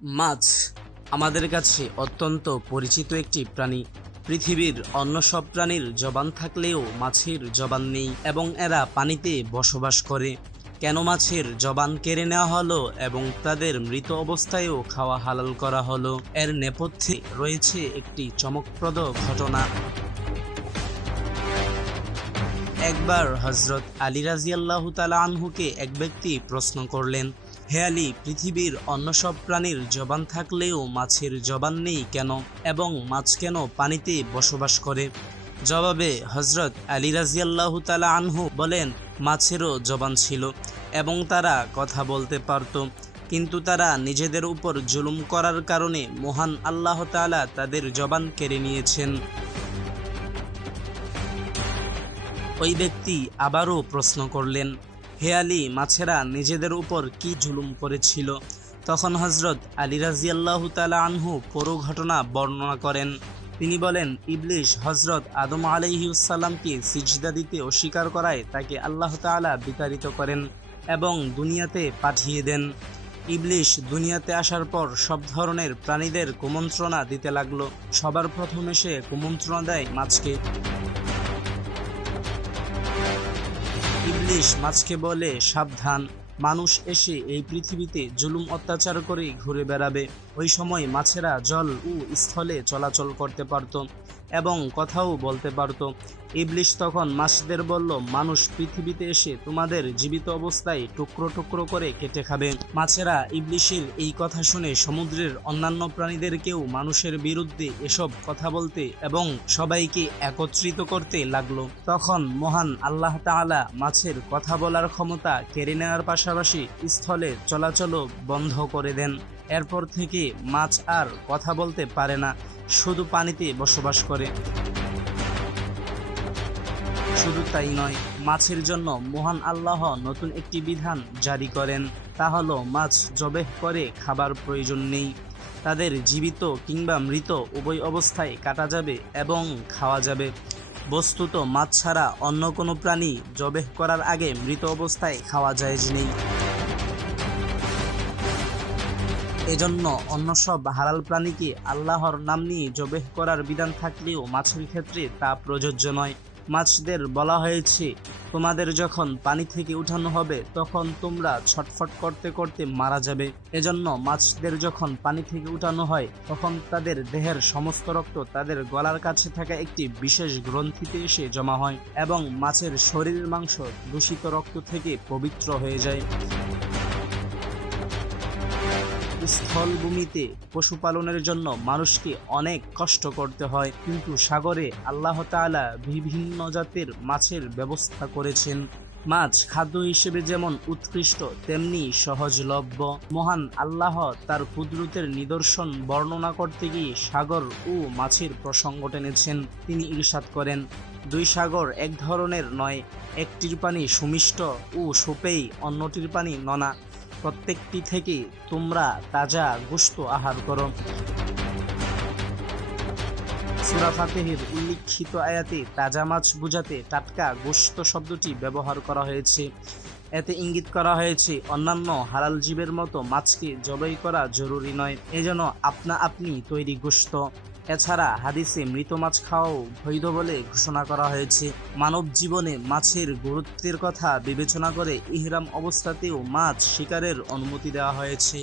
মাছ আমাদের কাছে অত্যন্ত পরিচিত একটি প্রাণী। পৃথিবীর অন্য সব প্রাণীর জবান থাকলেও মাছের জবান নেই এবং এরা পানিতে বসবাস করে। কেন মাছের জবান কেড়ে নেওয়া হলো এবং তাদের মৃত অবস্থায়ও খাওয়া হালাল করা হলো, এর নেপথ্যে রয়েছে একটি চমকপ্রদ ঘটনা। একবার হযরত আলী রাদিয়াল্লাহু তাআলা আনহুকে এক ব্যক্তি প্রশ্ন করলেন, হে আলী, পৃথিবীর অন্য সব প্রাণীর জবান থাকলেও মাছের জবান নেই কেন এবং মাছ কেন পানিতে বসবাস করে? জবাবে হযরত আলী রাদিয়াল্লাহু তাআলা আনহু বলেন, মাছেরও জবান ছিল এবং তারা কথা বলতে পারত, কিন্তু তারা নিজেদের উপর জুলুম করার কারণে মহান আল্লাহ তাআলা তাদের জবান কেড়ে নিয়েছেন। ওই ব্যক্তি আবারও প্রশ্ন করলেন, হে আলী, মাছেরা নিজেদের উপর কি জুলুম করেছিল? তখন হযরত আলী রাদিয়াল্লাহু তাআলা আনহু পুরো ঘটনা বর্ণনা করেন। তিনি বলেন, ইবলিশ হযরত আদম আলাইহিসসালামকে সিজদা দিতে অস্বীকার করায় তাকে আল্লাহ তাআলা বিতাড়িত করেন এবং দুনিয়াতে পাঠিয়ে দেন। ইবলিশ দুনিয়াতে আসার পর সব ধরনের প্রাণীদের কুমন্ত্রণা দিতে লাগলো। সবার প্রথমে সে কুমন্ত্রণা দেয় মাছকে। ইবলিশ মাছকে বলে, সাবধান, মানুষ এসে এই পৃথিবীতে জুলুম অত্যাচার করে ঘুরে বেড়াবে। ওই সময় মাছেরা জল ও স্থলে চলাচল করতে পারত এবং কথাও বলতে পারত। ইবলিশ তখন মাছদের বলল, মানুষ পৃথিবীতে এসে তোমাদের জীবিত অবস্থায় টুকরো টুকরো করে কেটে খাবে। মাছেরা ইবলিশের এই কথা শুনে সমুদ্রের অন্যান্য প্রাণীদেরকেও মানুষের বিরুদ্ধে এসব কথা বলতে এবং সবাইকে একত্রিত করতে লাগলো। তখন মহান আল্লাহ তাআলা মাছের কথা বলার ক্ষমতা কেড়ে নেওয়ার পাশাপাশি স্থলে চলাচলও বন্ধ করে দেন। এরপর থেকে মাছ আর কথা বলতে পারে না, শুধু পানিতে বসবাস করে। শুধু তাই নয়, মাছের জন্য মহান আল্লাহ নতুন একটি বিধান জারি করেন। তা হলো, মাছ জবেহ করে খাবার প্রয়োজন নেই। তাদের জীবিত কিংবা মৃত উভয় অবস্থায় কাটা যাবে এবং খাওয়া যাবে। বস্তুত মাছ ছাড়া অন্য কোনো প্রাণী জবেহ করার আগে মৃত অবস্থায় খাওয়া জায়েজ নেই। এজন্য অন্য সব হালাল প্রাণীকে আল্লাহর নাম নিয়ে জবেহ করার বিধান থাকলেও মাছের ক্ষেত্রে তা প্রযোজ্য নয়। মাছদের বলা হয়েছে, তোমাদের যখন পানি থেকে উঠানো হবে তখন তোমরা ছটফট করতে করতে মারা যাবে। এজন্য মাছদের যখন পানি থেকে উঠানো হয় তখন তাদের দেহের সমস্ত রক্ত তাদের গলার কাছে থাকা একটি বিশেষ গ্রন্থিতে এসে জমা হয় এবং মাছের শরীরের মাংস দূষিত রক্ত থেকে পবিত্র হয়ে যায়। স্থলভূমিতে পশুপালনের জন্য মানুষকে অনেক কষ্ট করতে হয়, কিন্তু সাগরে আল্লাহ তাআলা বিভিন্ন জাতের মাছের ব্যবস্থা করেছেন। মাছ খাদ্য হিসেবে যেমন উৎকৃষ্ট তেমনি সহজলভ্য। মহান আল্লাহ তার কুদরতের নিদর্শন বর্ণনা করতে গিয়ে সাগর ও মাছের প্রসঙ্গ টেনেছেন। তিনি ইরশাদ করেন, দুই সাগর এক ধরনের নয়, একটির পানি সুমিষ্ট ও সুপেয়, অন্যটির পানি নোনা। প্রত্যেকটি থেকে তোমরা তাজা গোশত আহার করো। সূরা ফাতিহের উল্লিখিত আয়াতে তাজা মাছ বোঝাতে টাটকা গোশত শব্দটি ব্যবহার করা হয়েছে। এতে ইঙ্গিত করা হয়েছে অন্যান্য হালাল জীবের মতো মাছকে জবাই করা জরুরি নয়, এজন্য আপনা আপনি তৈরি গোশত। এছাড়া হাদিসে মৃত মাছ খাওয়াও বৈধ বলে ঘোষণা করা হয়েছে। মানব জীবনে মাছের গুরুত্বের কথা বিবেচনা করে ইহরাম অবস্থাতেও মাছ শিকারের অনুমতি দেওয়া হয়েছে।